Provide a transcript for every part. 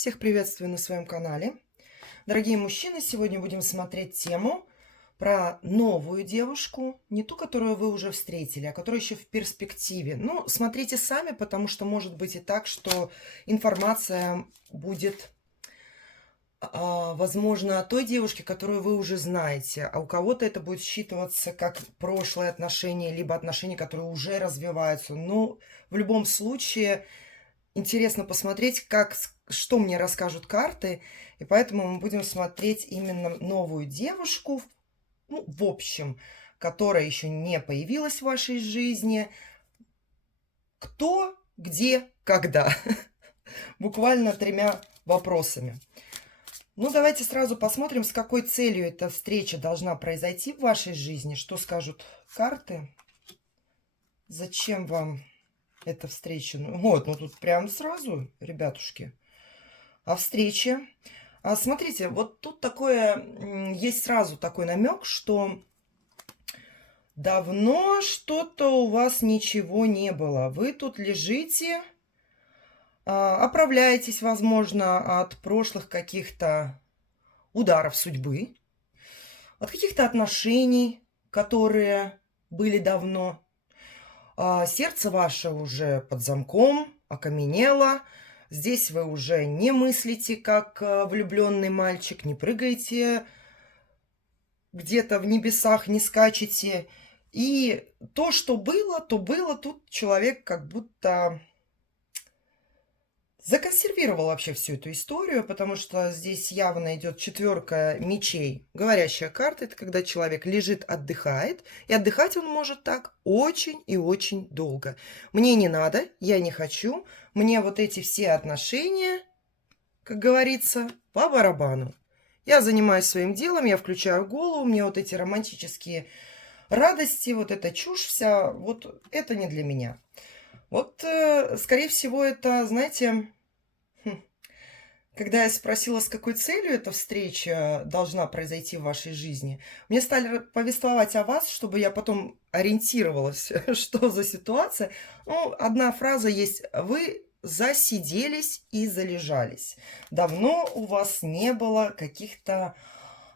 Всех приветствую на своем канале. Дорогие мужчины, сегодня будем смотреть тему про новую девушку, не ту, которую вы уже встретили, а которая еще в перспективе. Ну, смотрите сами, потому что может быть и так, что информация будет, возможно, о той девушке, которую вы уже знаете, а у кого-то это будет считываться как прошлые отношения, либо отношения, которые уже развиваются. Но в любом случае интересно посмотреть, что мне расскажут карты, и поэтому мы будем смотреть именно новую девушку, ну, в общем, которая еще не появилась в вашей жизни. Кто, где, когда. Буквально 3 вопросами. Ну, давайте сразу посмотрим, с какой целью эта встреча должна произойти в вашей жизни. Что скажут карты? Зачем вам эта встреча? Вот, ну тут прям сразу, ребятушки. О встрече. Смотрите, вот тут такое, есть сразу такой намек, что давно что-то у вас ничего не было. Вы тут лежите, оправляетесь, возможно, от прошлых каких-то ударов судьбы, от каких-то отношений, которые были давно. Сердце ваше уже под замком, окаменело. Здесь вы уже не мыслите, как влюбленный мальчик, не прыгаете где-то в небесах, не скачете. И то, что было, то было. Тут человек как будто законсервировал вообще всю эту историю, потому что здесь явно идет 4 мечей. Говорящая карта – это когда человек лежит, отдыхает, и отдыхать он может так очень и очень долго. Мне не надо, я не хочу, мне вот эти все отношения, как говорится, по барабану. Я занимаюсь своим делом, я включаю голову, мне вот эти романтические радости, вот эта чушь вся, вот это не для меня. Вот, скорее всего, это, знаете, когда я спросила, с какой целью эта встреча должна произойти в вашей жизни, мне стали повествовать о вас, чтобы я потом ориентировалась, что за ситуация. Ну, одна фраза есть: вы засиделись и залежались. Давно у вас не было каких-то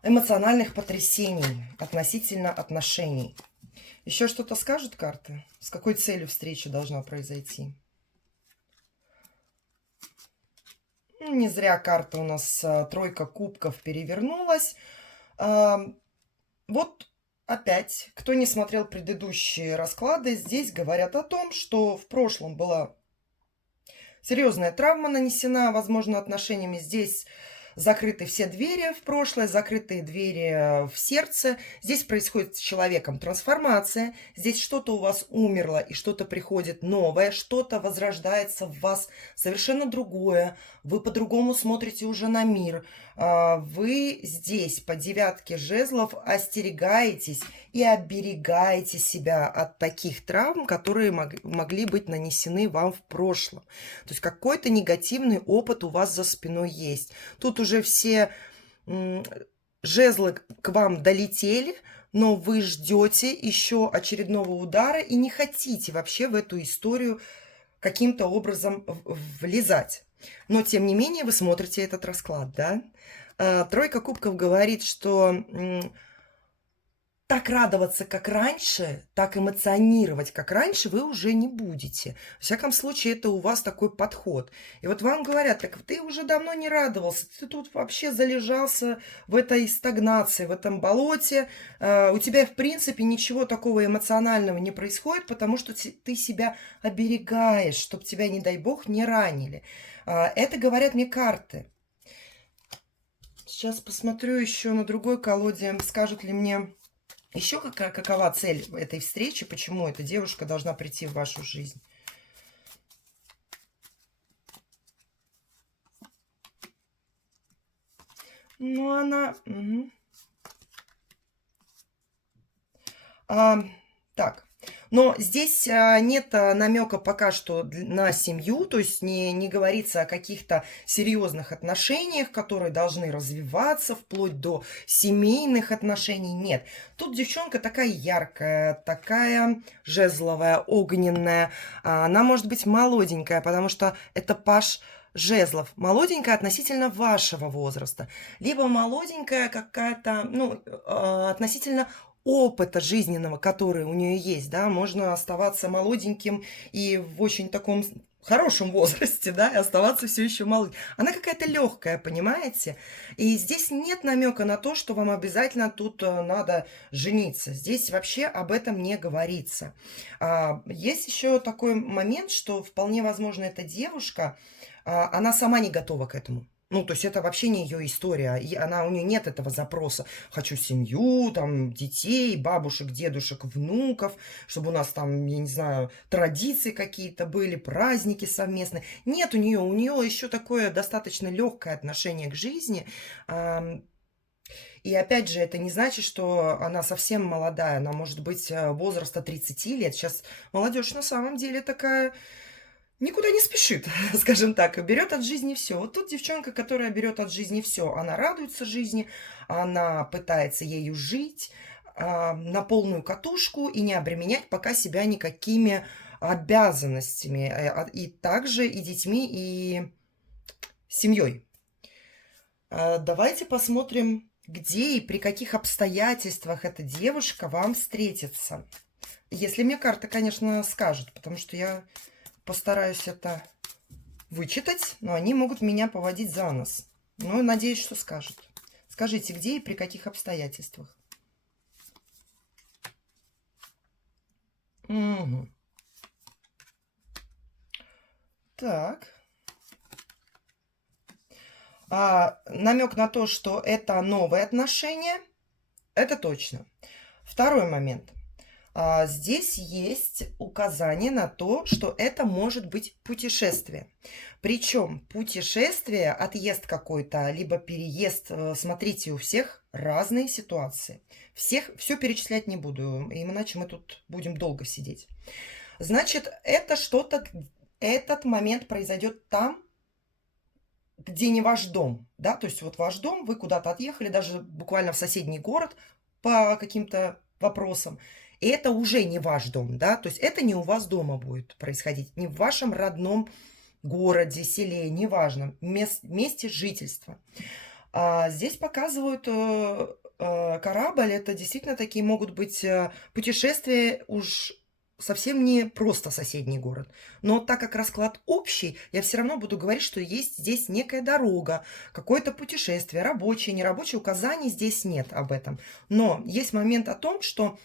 эмоциональных потрясений относительно отношений. Еще что-то скажут карты? С какой целью встреча должна произойти? Не зря карта у нас тройка кубков перевернулась. Вот опять, кто не смотрел предыдущие расклады, здесь говорят о том, что в прошлом была серьезная травма нанесена, возможно, отношениями. Здесь закрыты все двери в прошлое, закрытые двери в сердце. Здесь происходит с человеком трансформация. Здесь что-то у вас умерло и что-то приходит новое, что-то возрождается в вас совершенно другое. Вы по-другому смотрите уже на мир. Вы здесь по 9 жезлов остерегаетесь и оберегаете себя от таких травм, которые могли быть нанесены вам в прошлом. То есть какой-то негативный опыт у вас за спиной есть. Тут уже все жезлы к вам долетели, но вы ждете еще очередного удара и не хотите вообще в эту историю каким-то образом влезать. Но, тем не менее, вы смотрите этот расклад, да? Тройка кубков говорит, что так радоваться, как раньше, так эмоционировать, как раньше, вы уже не будете. В всяком случае, это у вас такой подход. И вот вам говорят: так ты уже давно не радовался, ты тут вообще залежался в этой стагнации, в этом болоте. У тебя, в принципе, ничего такого эмоционального не происходит, потому что ты себя оберегаешь, чтобы тебя, не дай бог, не ранили. Это говорят мне карты. Сейчас посмотрю еще на другой колоде, скажут ли мне еще какова цель этой встречи, почему эта девушка должна прийти в вашу жизнь. Ну, она... Так, но здесь нет намека пока что на семью, то есть не говорится о каких-то серьезных отношениях, которые должны развиваться вплоть до семейных отношений. Нет, тут девчонка такая яркая, такая жезловая, огненная. Она может быть молоденькая, потому что это паж жезлов. Молоденькая относительно вашего возраста. Либо молоденькая какая-то, ну, относительно опыта жизненного, который у нее есть, да. Можно оставаться молоденьким и в очень таком хорошем возрасте, да, и оставаться все еще молодой. Она какая-то легкая, понимаете? И здесь нет намека на то, что вам обязательно тут надо жениться. Здесь вообще об этом не говорится. Есть еще такой момент, что вполне возможно эта девушка, она сама не готова к этому. Ну, то есть это вообще не ее история. И у нее нет этого запроса. Хочу семью, там, детей, бабушек, дедушек, внуков, чтобы у нас там, я не знаю, традиции какие-то были, праздники совместные. Нет у нее еще такое достаточно легкое отношение к жизни. И опять же, это не значит, что она совсем молодая. Она может быть возраста 30 лет. Сейчас молодежь на самом деле такая никуда не спешит, скажем так, и берет от жизни все. Вот тут девчонка, которая берет от жизни все. Она радуется жизни, она пытается ею жить на полную катушку и не обременять пока себя никакими обязанностями. И также и детьми, и семьей. Давайте посмотрим, где и при каких обстоятельствах эта девушка вам встретится. Если мне карта, конечно, скажет, потому что я постараюсь это вычитать, но они могут меня поводить за нос. Но надеюсь, что скажут. Скажите, где и при каких обстоятельствах? Угу. Так. Намек на то, что это новые отношения, это точно. Второй момент. Здесь есть указание на то, что это может быть путешествие. Причем путешествие, отъезд какой-то, либо переезд, смотрите, у всех разные ситуации. Все перечислять не буду, иначе мы тут будем долго сидеть. Значит, это что-то, этот момент произойдет там, где не ваш дом, да, то есть вот ваш дом, вы куда-то отъехали, даже буквально в соседний город по каким-то вопросам, и это уже не ваш дом, да, то есть это не у вас дома будет происходить, не в вашем родном городе, селе, неважно, месте жительства. Здесь показывают корабль, это действительно такие могут быть путешествия уж совсем не просто соседний город. Но так как расклад общий, я все равно буду говорить, что есть здесь некая дорога, какое-то путешествие, рабочее, нерабочее, указаний здесь нет об этом. Но есть момент о том, что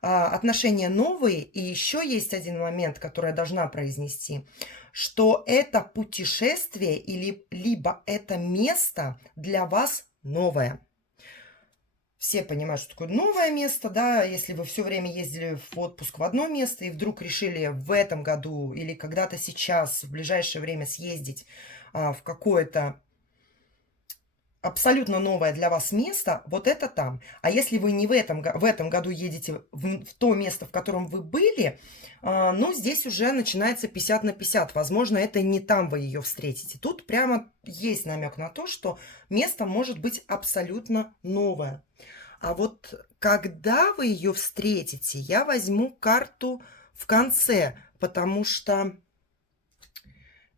отношения новые, и еще есть один момент, который я должна произнести, что это путешествие либо это место для вас новое. Все понимают, что такое новое место, да, если вы все время ездили в отпуск в одно место и вдруг решили в этом году или когда-то сейчас, в ближайшее время съездить в какое-то абсолютно новое для вас место, вот это там. А если вы не в этом году едете в то место, в котором вы были, ну, здесь уже начинается 50 на 50. Возможно, это не там вы ее встретите. Тут прямо есть намек на то, что место может быть абсолютно новое. А вот когда вы ее встретите, я возьму карту в конце, потому что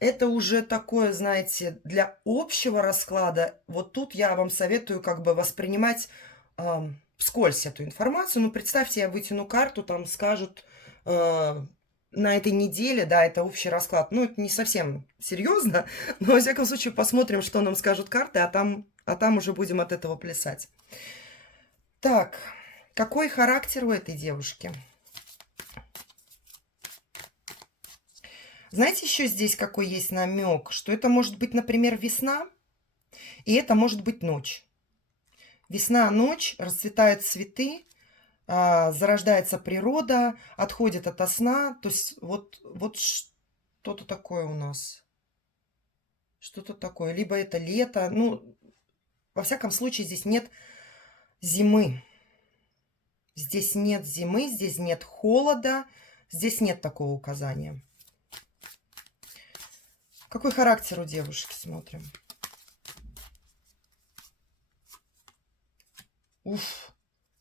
это уже такое, знаете, для общего расклада. Вот тут я вам советую как бы воспринимать вскользь эту информацию. Ну, представьте, я вытяну карту, там скажут на этой неделе, да, это общий расклад. Ну, это не совсем серьезно, но, во всяком случае, посмотрим, что нам скажут карты, а там уже будем от этого плясать. Так, какой характер у этой девушки? Знаете, еще здесь какой есть намек, что это может быть, например, весна, и это может быть ночь. Весна, ночь, расцветают цветы, зарождается природа, отходит ото сна. То есть вот что-то такое у нас. Что-то такое. Либо это лето. Ну, во всяком случае, здесь нет зимы. Здесь нет зимы, здесь нет холода, здесь нет такого указания. Какой характер у девушки? Смотрим. Уф.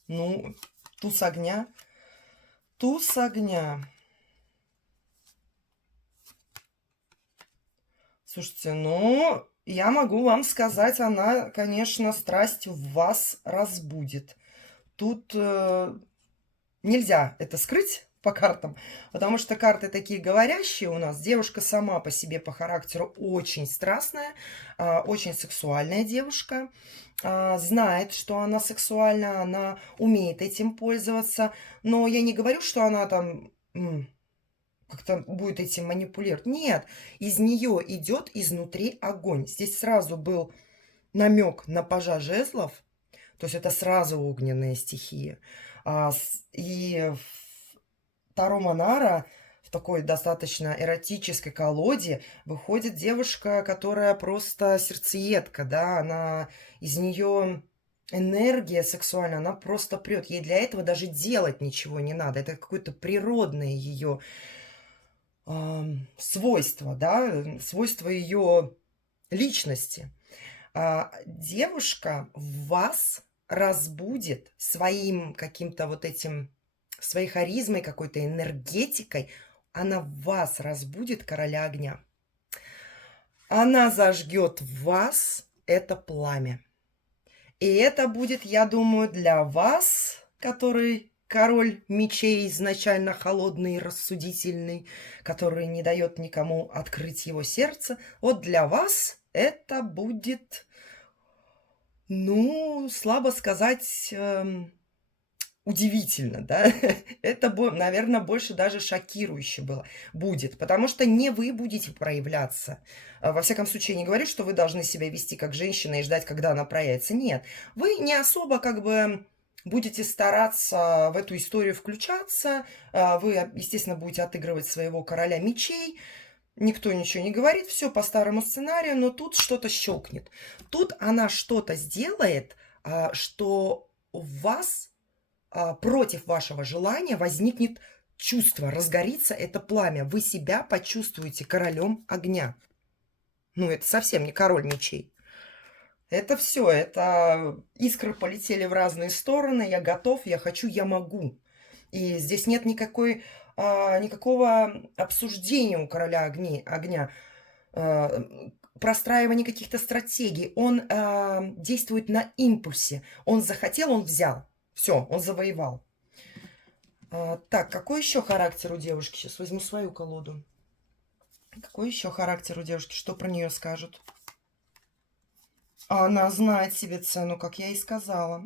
Ну, туз огня. Туз огня. Слушайте, ну, я могу вам сказать, она, конечно, страсть в вас разбудит. Тут нельзя это скрыть по картам, потому что карты такие говорящие у нас. Девушка сама по себе по характеру очень страстная, очень сексуальная девушка, знает, что она сексуальна, она умеет этим пользоваться, но я не говорю, что она там как-то будет этим манипулировать. Нет, из нее идет изнутри огонь. Здесь сразу был намек на пажа жезлов, то есть это сразу огненная стихия. И в Таро Монара, в такой достаточно эротической колоде, выходит девушка, которая просто сердцеедка, да, она из нее энергия сексуальная, она просто прет. Ей для этого даже делать ничего не надо. Это какое-то природное ее свойство, да, свойство ее личности. Девушка в вас разбудит своим каким-то вот этим, своей харизмой, какой-то энергетикой, она в вас разбудит короля огня. Она зажгет в вас это пламя. И это будет, я думаю, для вас, который король мечей изначально холодный и рассудительный, который не дает никому открыть его сердце, вот для вас это будет, ну, слабо сказать, удивительно, да? Это, наверное, больше даже шокирующе будет, потому что не вы будете проявляться. Во всяком случае, не говорю, что вы должны себя вести как женщина и ждать, когда она проявится. Нет, вы не особо как бы будете стараться в эту историю включаться. Вы, естественно, будете отыгрывать своего короля мечей. Никто ничего не говорит, все по старому сценарию, но тут что-то щелкнет. Тут она что-то сделает, что у вас против вашего желания возникнет чувство, разгорится это пламя. Вы себя почувствуете королем огня. Ну, это совсем не король мечей. Это все, это искры полетели в разные стороны. Я готов, я хочу, я могу. И здесь нет никакого обсуждения у короля огня, простраивания каких-то стратегий. Он действует на импульсе. Он захотел, он взял. Все, он завоевал. Так, какой еще характер у девушки? Сейчас возьму свою колоду. Какой еще характер у девушки? Что про нее скажут? Она знает себе цену, как я и сказала.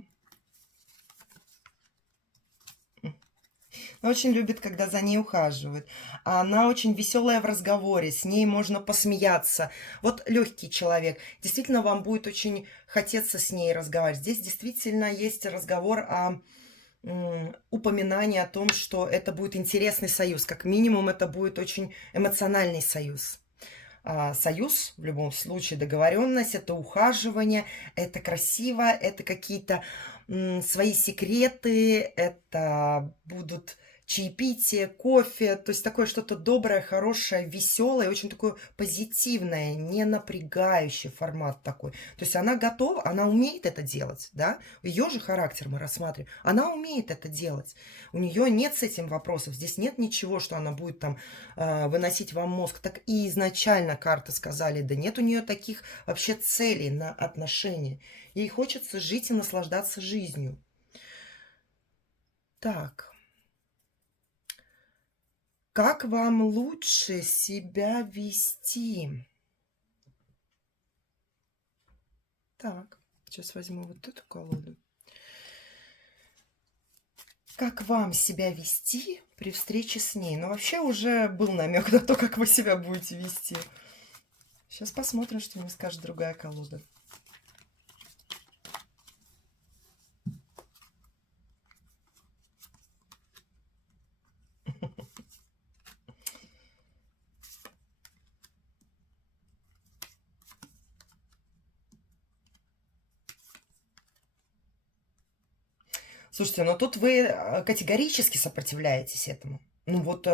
Она очень любит, когда за ней ухаживают. Она очень веселая в разговоре, с ней можно посмеяться. Вот легкий человек. Действительно, вам будет очень хотеться с ней разговаривать. Здесь действительно есть разговор о упоминании о том, что это будет интересный союз. Как минимум, это будет очень эмоциональный союз. Союз, в любом случае, договоренность, это ухаживание, это красиво, это какие-то свои секреты, это будут чаепитие, кофе, то есть такое что-то доброе, хорошее, веселое, очень такое позитивное, не напрягающий формат такой. То есть она готова, она умеет это делать, да? Ее же характер мы рассматриваем. Она умеет это делать. У нее нет с этим вопросов. Здесь нет ничего, что она будет там выносить вам мозг. Так и изначально карты сказали, да нет у нее таких вообще целей на отношения. Ей хочется жить и наслаждаться жизнью. Так. Как вам лучше себя вести? Так, сейчас возьму вот эту колоду. Как вам себя вести при встрече с ней? Ну, вообще уже был намек на то, как вы себя будете вести. Сейчас посмотрим, что мне скажет другая колода. Слушайте, но тут вы категорически сопротивляетесь этому. Ну вот,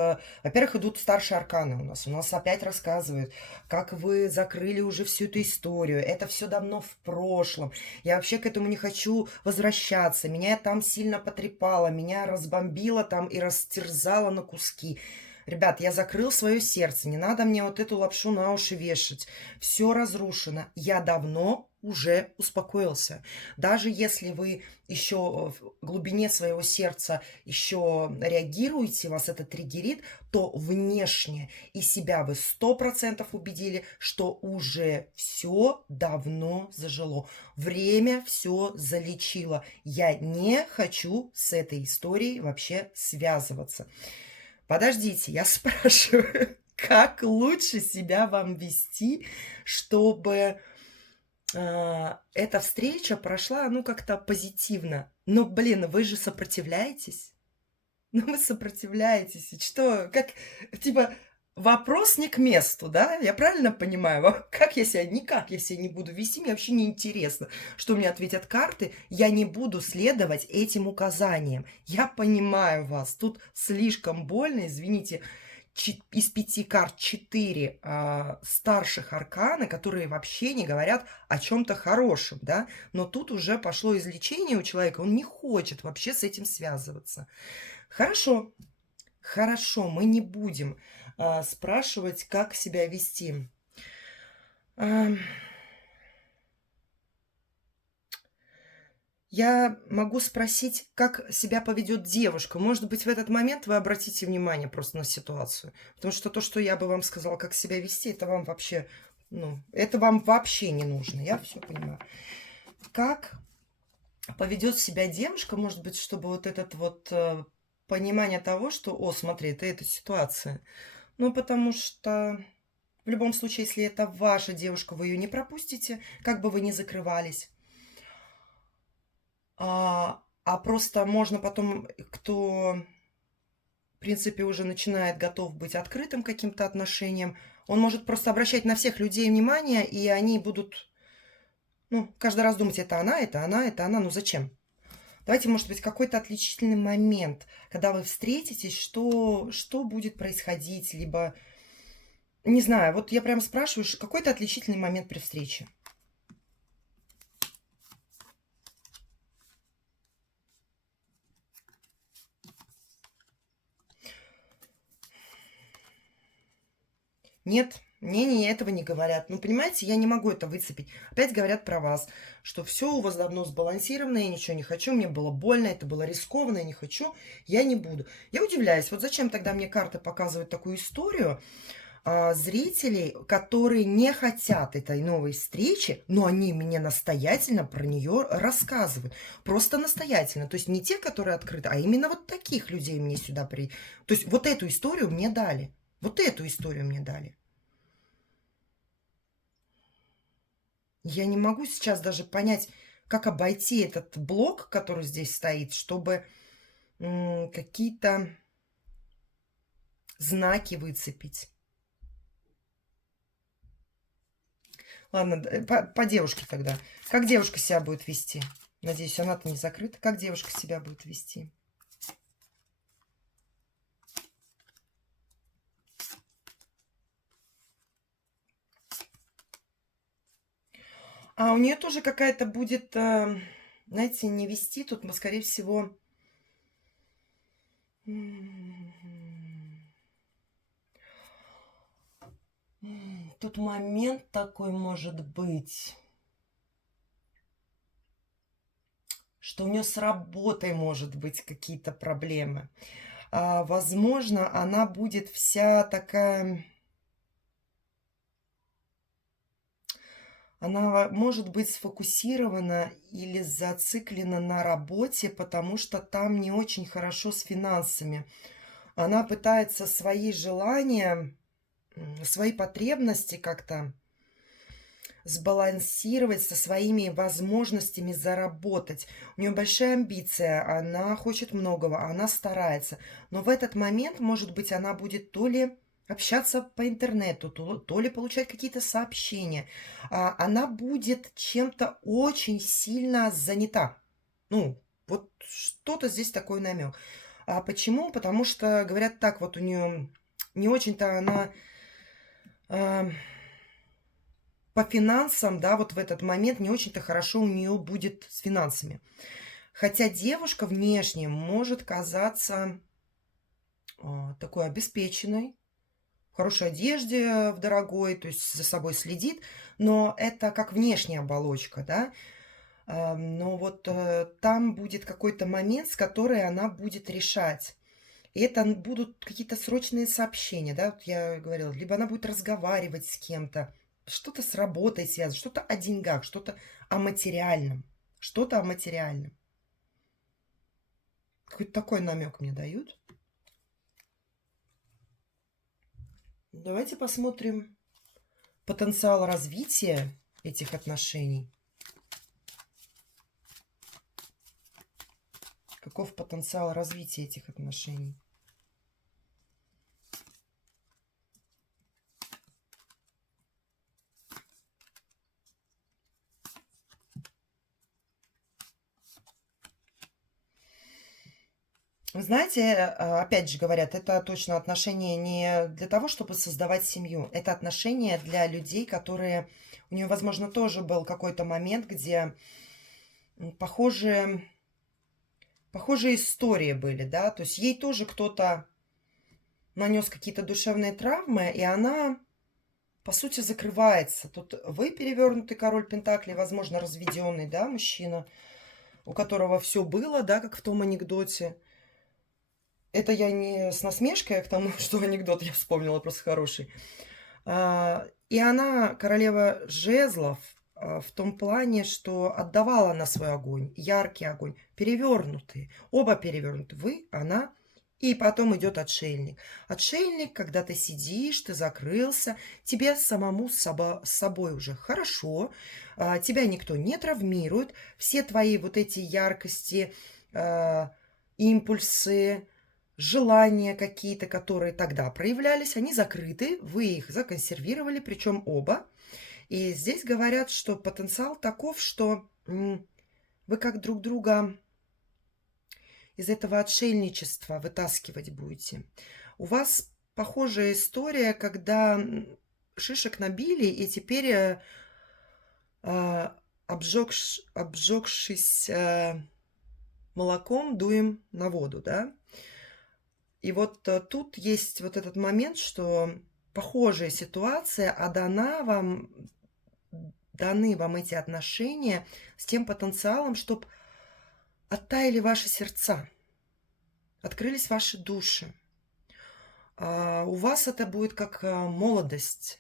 во-первых, идут старшие арканы у нас. У нас опять рассказывают, как вы закрыли уже всю эту историю. Это все давно в прошлом. Я вообще к этому не хочу возвращаться. Меня там сильно потрепало, меня разбомбило там и растерзало на куски. Ребят, я закрыл свое сердце, не надо мне вот эту лапшу на уши вешать. Все разрушено. Я давно уже успокоился. Даже если вы еще в глубине своего сердца еще реагируете, вас это триггерит, то внешне и себя вы 100% убедили, что уже все давно зажило. Время все залечило. Я не хочу с этой историей вообще связываться. Подождите, я спрашиваю, как лучше себя вам вести, чтобы эта встреча прошла, ну, как-то позитивно? Но, блин, вы же сопротивляетесь. Ну, вы сопротивляетесь. И что, как, типа, вопрос не к месту, да? Я правильно понимаю? Как я себя, никак я себя не буду вести, мне вообще не интересно, что мне ответят карты. Я не буду следовать этим указаниям. Я понимаю вас. Тут слишком больно, извините. Из 5 карт 4 старших аркана, которые вообще не говорят о чем-то хорошем, да? Но тут уже пошло излечение у человека, он не хочет вообще с этим связываться. Хорошо, хорошо, мы не будем спрашивать, как себя вести. Я могу спросить, как себя поведет девушка. Может быть, в этот момент вы обратите внимание просто на ситуацию. Потому что то, что я бы вам сказала, как себя вести, это вам вообще, ну, это вам вообще не нужно. Я все понимаю. Как поведет себя девушка, может быть, чтобы вот этот вот понимание того, что, о, смотри, это эта ситуация. Ну, потому что в любом случае, если это ваша девушка, вы ее не пропустите, как бы вы ни закрывались. А просто можно потом, кто, в принципе, уже начинает готов быть открытым к каким-то отношениям, он может просто обращать на всех людей внимание, и они будут, ну, каждый раз думать, это она, это она, это она, ну зачем? Давайте, может быть, какой-то отличительный момент, когда вы встретитесь, что будет происходить, либо, не знаю, вот я прям спрашиваю, какой-то отличительный момент при встрече. Нет, не, этого не говорят. Ну, понимаете, я не могу это выцепить. Опять говорят про вас, что все у вас давно сбалансировано, я ничего не хочу, мне было больно, это было рискованно, я не хочу, я не буду. Я удивляюсь, вот зачем тогда мне карты показывают такую историю зрителей, которые не хотят этой новой встречи, но они мне настоятельно про нее рассказывают. Просто настоятельно. То есть не те, которые открыты, а именно вот таких людей мне сюда То есть вот эту историю мне дали. Вот эту историю мне дали. Я не могу сейчас даже понять, как обойти этот блок, который здесь стоит, чтобы какие-то знаки выцепить. Ладно, по девушке тогда. Как девушка себя будет вести? Надеюсь, она-то не закрыта. Как девушка себя будет вести? А у нее тоже какая-то будет, знаете, не вести. Тут, скорее всего... Тут момент такой может быть, что у нее с работой может быть какие-то проблемы. Возможно, она будет вся такая... Она может быть сфокусирована или зациклена на работе, потому что там не очень хорошо с финансами. Она пытается свои желания, свои потребности как-то сбалансировать со своими возможностями заработать. У нее большая амбиция, она хочет многого, она старается. Но в этот момент, может быть, она будет то ли общаться по интернету, то ли получать какие-то сообщения. Она будет чем-то очень сильно занята. Ну, вот что-то здесь такой намек. А почему? Потому что, говорят так, вот у нее не очень-то она... по финансам, да, вот в этот момент не очень-то хорошо у нее будет с финансами. Хотя девушка внешне может казаться такой обеспеченной, в хорошей одежде, в дорогой, то есть за собой следит, но это как внешняя оболочка, да. Но вот там будет какой-то момент, с которой она будет решать. И это будут какие-то срочные сообщения, да, вот я говорила, либо она будет разговаривать с кем-то, что-то с работой связано, что-то о деньгах, что-то о материальном, что-то о материальном. Какой-то такой намек мне дают. Давайте посмотрим потенциал развития этих отношений. Каков потенциал развития этих отношений? Вы знаете, опять же говорят, это точно отношения не для того, чтобы создавать семью. Это отношения для людей, которые... У нее, возможно, тоже был какой-то момент, где похожие истории были, да. То есть ей тоже кто-то нанес какие-то душевные травмы, и она, по сути, закрывается. Тут вы перевернутый король Пентаклей, возможно, разведенный, да, мужчина, у которого все было, да, как в том анекдоте. Это я не с насмешкой, а к тому, что анекдот я вспомнила, просто хороший. И она королева жезлов в том плане, что отдавала на свой огонь, яркий огонь, перевернутый, оба перевернуты, вы, она, и потом идет отшельник. Отшельник, когда ты сидишь, ты закрылся, тебе самому с собой уже хорошо, тебя никто не травмирует, все твои вот эти яркости, импульсы, желания какие-то, которые тогда проявлялись, они закрыты, вы их законсервировали, причем оба. И здесь говорят, что потенциал таков, что вы как друг друга из этого отшельничества вытаскивать будете. У вас похожая история, когда шишек набили, и теперь, обжегшись молоком, дуем на воду, да? И вот тут есть вот этот момент, что похожая ситуация, а даны вам эти отношения с тем потенциалом, чтобы оттаяли ваши сердца, открылись ваши души. У вас это будет как молодость,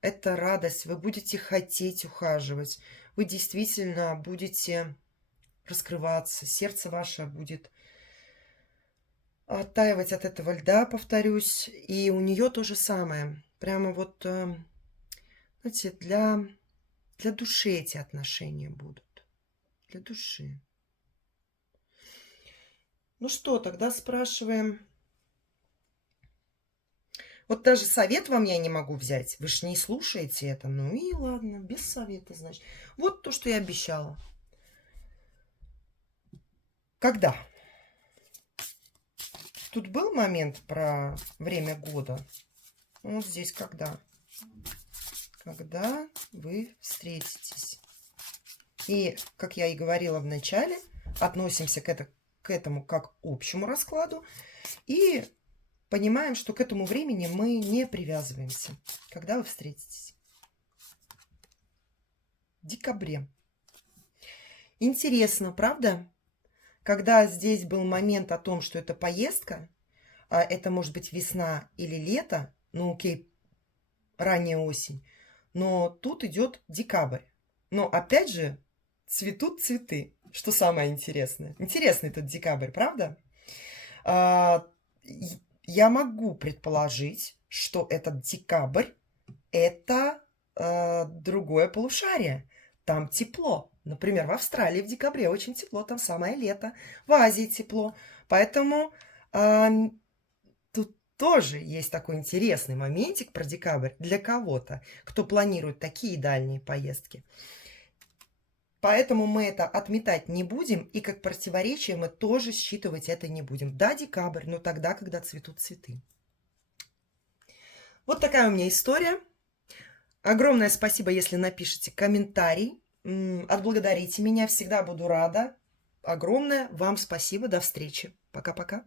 это радость, вы будете хотеть ухаживать, вы действительно будете раскрываться, сердце ваше будет оттаивать от этого льда, повторюсь. И у нее то же самое. Прямо вот, знаете, для души эти отношения будут. Для души. Ну что, тогда спрашиваем. Вот даже совет вам я не могу взять. Вы ж не слушаете это. Ну и ладно, без совета, значит. Вот то, что я обещала. Когда? Тут был момент про время года. Вот здесь когда. Когда вы встретитесь. И, как я и говорила в начале, относимся к этому как к общему раскладу. И понимаем, что к этому времени мы не привязываемся. Когда вы встретитесь? В декабре. Интересно, правда? Когда здесь был момент о том, что это поездка, а это может быть весна или лето, ну окей, ранняя осень, но тут идет декабрь. Но опять же, цветут цветы, что самое интересное. Интересный этот декабрь, правда? Я могу предположить, что этот декабрь – это другое полушарие. Там тепло. Например, в Австралии в декабре очень тепло, там самое лето. В Азии тепло. Поэтому тут тоже есть такой интересный моментик про декабрь для кого-то, кто планирует такие дальние поездки. Поэтому мы это отметать не будем, и как противоречие мы тоже считывать это не будем. Да, декабрь, но тогда, когда цветут цветы. Вот такая у меня история. Огромное спасибо, если напишите комментарий. Отблагодарите меня, всегда буду рада. Огромное вам спасибо, до встречи. Пока-пока.